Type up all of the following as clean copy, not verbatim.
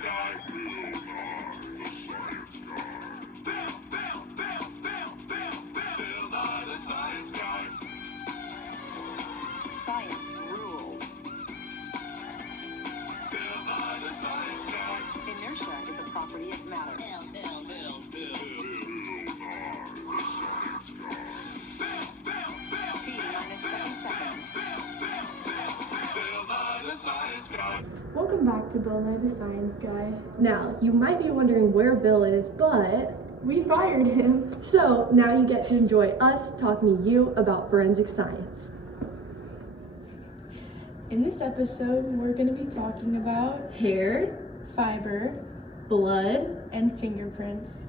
Science rules. Inertia is a property of matter. T-minus 7 seconds. Welcome back to Bill Nye the Science Guy. Now, you might be wondering where Bill is, but we fired him. So now you get to enjoy us talking to you about forensic science. In this episode, we're going to be talking about hair, fiber, blood, and fingerprints.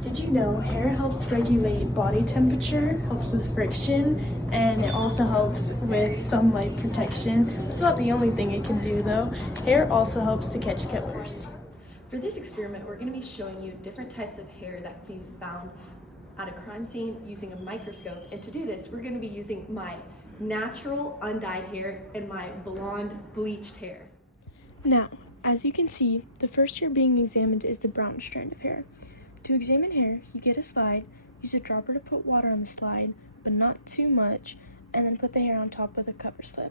Did you know hair helps regulate body temperature, helps with friction, and it also helps with sunlight protection. It's not the only thing it can do though. Hair also helps to catch killers. For this experiment, we're going to be showing you different types of hair that can be found at a crime scene using a microscope. And to do this, we're going to be using my natural undyed hair and my blonde bleached hair. Now, as you can see, the first hair being examined is the brown strand of hair. To examine hair, you get a slide, use a dropper to put water on the slide, but not too much, and then put the hair on top with a cover slip.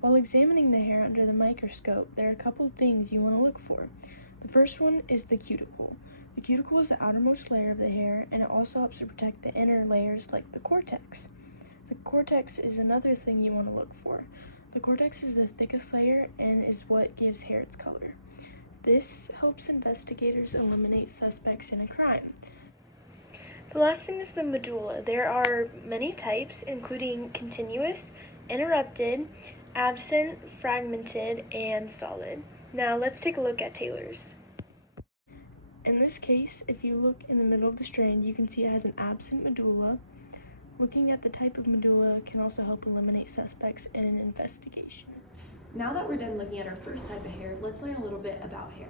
While examining the hair under the microscope, there are a couple things you want to look for. The first one is the cuticle. The cuticle is the outermost layer of the hair, and it also helps to protect the inner layers like the cortex. The cortex is another thing you want to look for. The cortex is the thickest layer and is what gives hair its color. This helps investigators eliminate suspects in a crime. The last thing is the medulla. There are many types, including continuous, interrupted, absent, fragmented, and solid. Now let's take a look at Taylor's. In this case, if you look in the middle of the strand, you can see it has an absent medulla. Looking at the type of medulla can also help eliminate suspects in an investigation. Now that we're done looking at our first type of hair, let's learn a little bit about hair.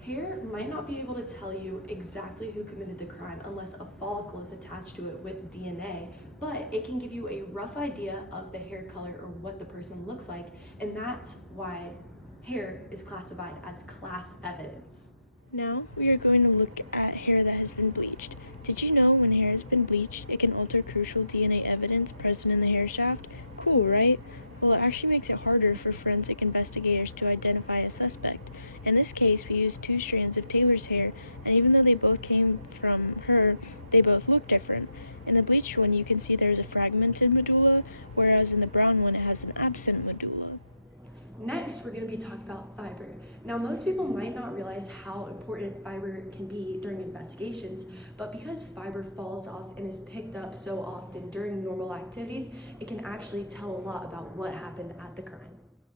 Hair might not be able to tell you exactly who committed the crime unless a follicle is attached to it with DNA, but it can give you a rough idea of the hair color or what the person looks like, and that's why hair is classified as class evidence. Now we are going to look at hair that has been bleached. Did you know when hair has been bleached, it can alter crucial DNA evidence present in the hair shaft? Cool, right? Well, it actually makes it harder for forensic investigators to identify a suspect. In this case, we used 2 strands of Taylor's hair, and even though they both came from her, they both look different. In the bleached one, you can see there's a fragmented medulla, whereas in the brown one, it has an absent medulla. Next, we're going to be talking about fiber. Now, most people might not realize how important fiber can be during investigations, but because fiber falls off and is picked up so often during normal activities, it can actually tell a lot about what happened at the crime.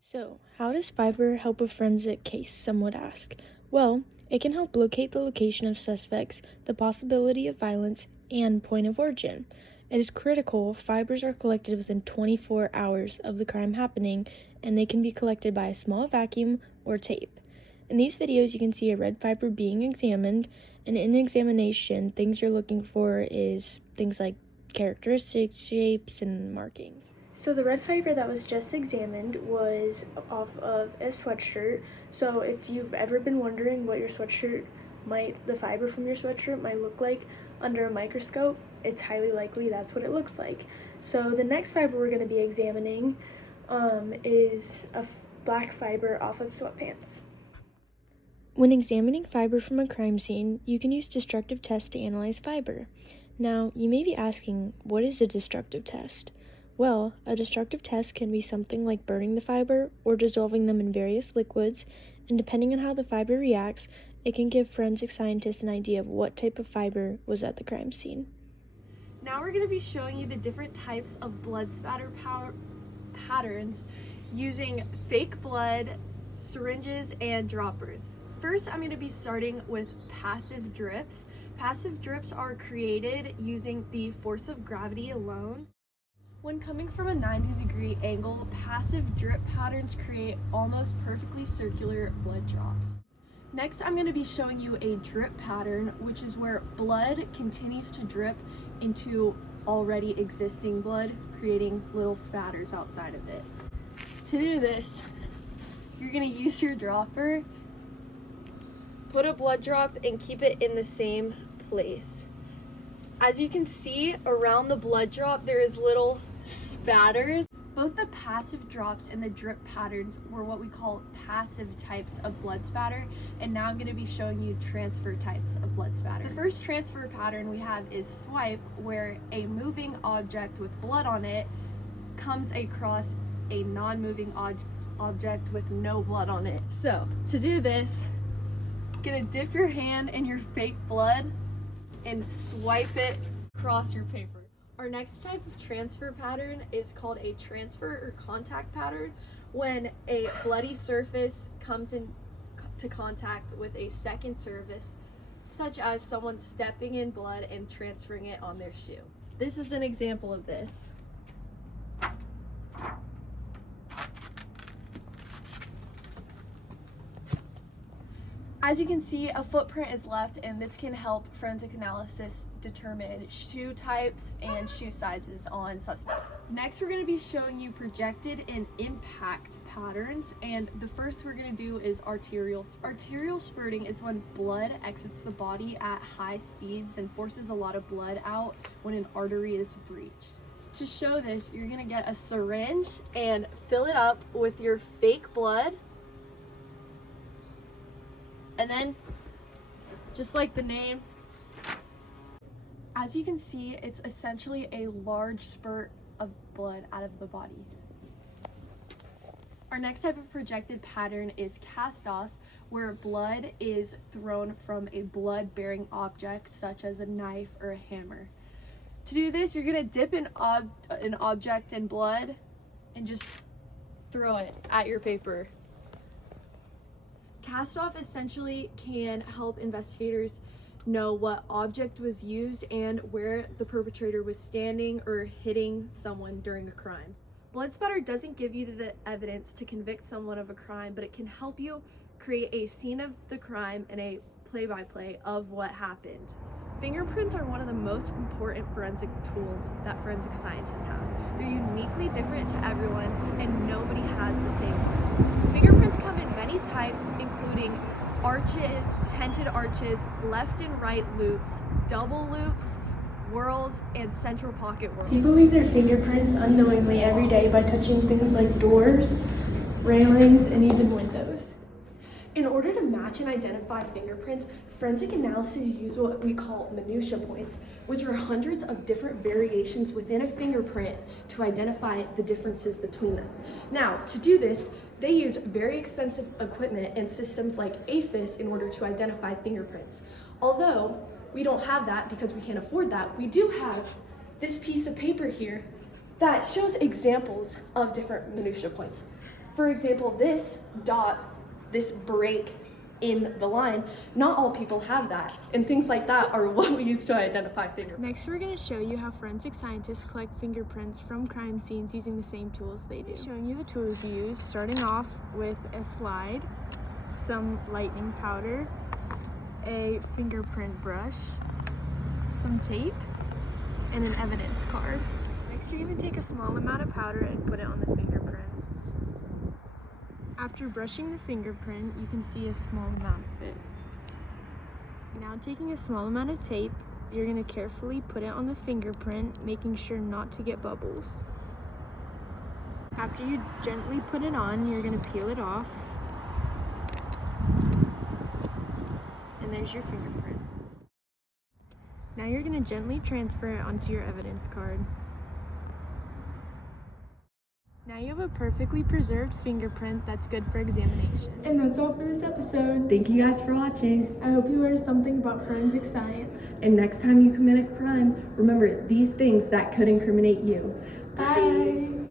So, how does fiber help a forensic case, some would ask? Well, it can help locate the location of suspects, the possibility of violence, and point of origin. It is critical fibers are collected within 24 hours of the crime happening, and they can be collected by a small vacuum or tape. In these videos, you can see a red fiber being examined, and in examination, things you're looking for is things like characteristics, shapes, and markings. So the red fiber that was just examined was off of a sweatshirt. So if you've ever been wondering what your sweatshirt the fiber from your sweatshirt might look like under a microscope, it's highly likely that's what it looks like. So the next fiber we're going to be examining is a black fiber off of sweatpants. When examining fiber from a crime scene, you can use destructive tests to analyze fiber. Now, you may be asking, what is a destructive test? Well, a destructive test can be something like burning the fiber or dissolving them in various liquids, and depending on how the fiber reacts, it can give forensic scientists an idea of what type of fiber was at the crime scene. Now we're going to be showing you the different types of blood spatter patterns using fake blood, syringes, and droppers. First, I'm going to be starting with passive drips. Passive drips are created using the force of gravity alone. When coming from a 90-degree angle, passive drip patterns create almost perfectly circular blood drops. Next, I'm going to be showing you a drip pattern, which is where blood continues to drip into already existing blood, creating little spatters outside of it. To do this, you're going to use your dropper Put a blood drop and keep it in the same place. As you can see, around the blood drop, there is little spatters. Both the passive drops and the drip patterns were what we call passive types of blood spatter, and now I'm going to be showing you transfer types of blood spatter. The first transfer pattern we have is swipe, where a moving object with blood on it comes across a non-moving object with no blood on it. So, to do this, gonna dip your hand in your fake blood and swipe it across your paper. Our next type of transfer pattern is called a transfer or contact pattern, when a bloody surface comes into contact with a second surface, such as someone stepping in blood and transferring it on their shoe. This is an example of this. As you can see, a footprint is left, and this can help forensic analysis determine shoe types and shoe sizes on suspects. Next, we're going to be showing you projected and impact patterns, and the first we're going to do is arterial. Arterial spurting is when blood exits the body at high speeds and forces a lot of blood out when an artery is breached. To show this, you're going to get a syringe and fill it up with your fake blood. And then, just like the name, as you can see, it's essentially a large spurt of blood out of the body. Our next type of projected pattern is cast off, where blood is thrown from a blood-bearing object, such as a knife or a hammer. To do this, you're gonna dip an object in blood and just throw it at your paper. Cast off essentially can help investigators know what object was used and where the perpetrator was standing or hitting someone during a crime. Blood spatter doesn't give you the evidence to convict someone of a crime, but it can help you create a scene of the crime and a play-by-play of what happened. Fingerprints are one of the most important forensic tools that forensic scientists have. They're uniquely different to everyone, and nobody has the same ones. Fingerprints come in many types, including arches, tented arches, left and right loops, double loops, whorls, and central pocket whorls. People leave their fingerprints unknowingly every day by touching things like doors, railings, and even windows. In order to match and identify fingerprints, forensic analysis use what we call minutia points, which are hundreds of different variations within a fingerprint to identify the differences between them. Now, to do this, they use very expensive equipment and systems like AFIS in order to identify fingerprints. Although we don't have that because we can't afford that, we do have this piece of paper here that shows examples of different minutia points. For example, this dot, this break in the line, not all people have that, and things like that are what we use to identify fingerprints. Next, we're going to show you how forensic scientists collect fingerprints from crime scenes using the same tools they do. Showing you the tools used, starting off with a slide, some lightning powder, a fingerprint brush, some tape, and an evidence card. Next, you're going to take a small amount of powder and put it on the fingerprint. After brushing the fingerprint, you can see a small amount of it. Now, taking a small amount of tape, you're going to carefully put it on the fingerprint, making sure not to get bubbles. After you gently put it on, you're going to peel it off. And there's your fingerprint. Now you're going to gently transfer it onto your evidence card. Now you have a perfectly preserved fingerprint that's good for examination. And that's all for this episode. Thank you guys for watching. I hope you learned something about forensic science. And next time you commit a crime, remember these things that could incriminate you. Bye.